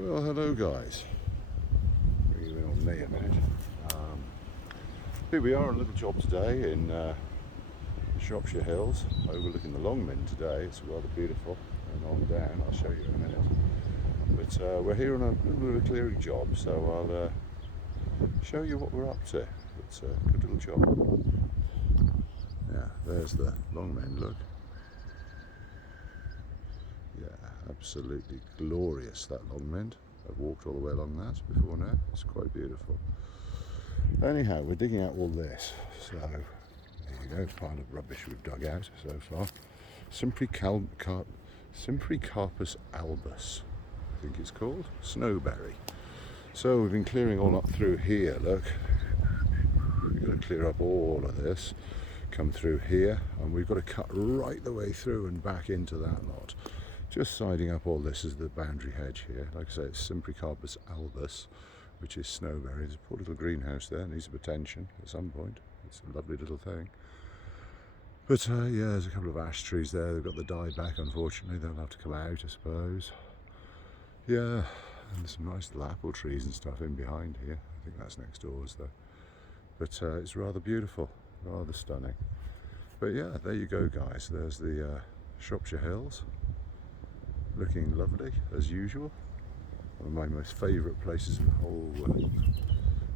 Well, hello guys. Bring you in on me a minute. Here we are on a little job today in Shropshire Hills, overlooking the Longmynd today. It's rather beautiful, and on down, I'll show you in a minute. But we're here on a little bit of a clearing job, so I'll show you what we're up to. It's a good little job. Yeah, there's the Longmynd, look. Yeah, absolutely glorious, that Longmynd. I've walked all the way along that before now. It's quite beautiful. Anyhow, we're digging out all this. So, there you go, pile of rubbish we've dug out so far. Symphycarpus albus, I think it's called. Snowberry. So we've been clearing all up through here, look. We've got to clear up all of this, come through here, and we've got to cut right the way through and back into that lot. Just siding up all this is the boundary hedge here. Like I say, it's Symphycarpus albus, which is snowberry. There's a poor little greenhouse there, needs a bit of attention at some point. It's a lovely little thing. But yeah, there's a couple of ash trees there. They've got the die back, unfortunately. They'll have to come out, I suppose. Yeah, and there's some nice little apple trees and stuff in behind here. I think that's next doors though. But it's rather beautiful, rather stunning. But yeah, there you go guys. There's the Shropshire Hills. Looking lovely as usual. One of my most favourite places in the whole world.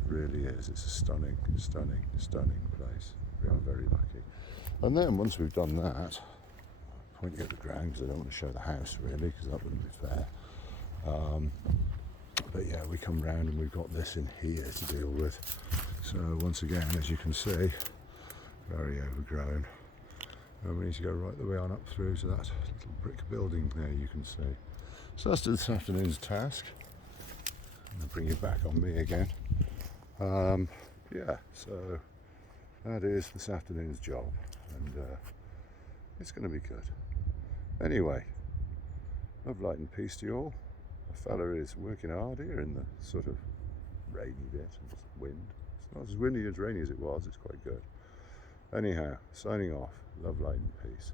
Really is. It's a stunning, stunning, stunning place. We are very lucky. And then once we've done that, I'll point you at the ground because I don't want to show the house really, because that wouldn't be fair. But yeah, we come round and we've got this in here to deal with. So once again, as you can see, very overgrown. And we need to go right the way on up through to that little brick building there, you can see. So that's this afternoon's task. I'll bring you back on me again. Yeah, so that is this afternoon's job, and it's going to be good. Anyway, love, light and peace to you all. The fella is working hard here in the sort of rainy bit and wind. It's not as windy as rainy as it was, it's quite good. Anyhow, signing off. Love, light and peace.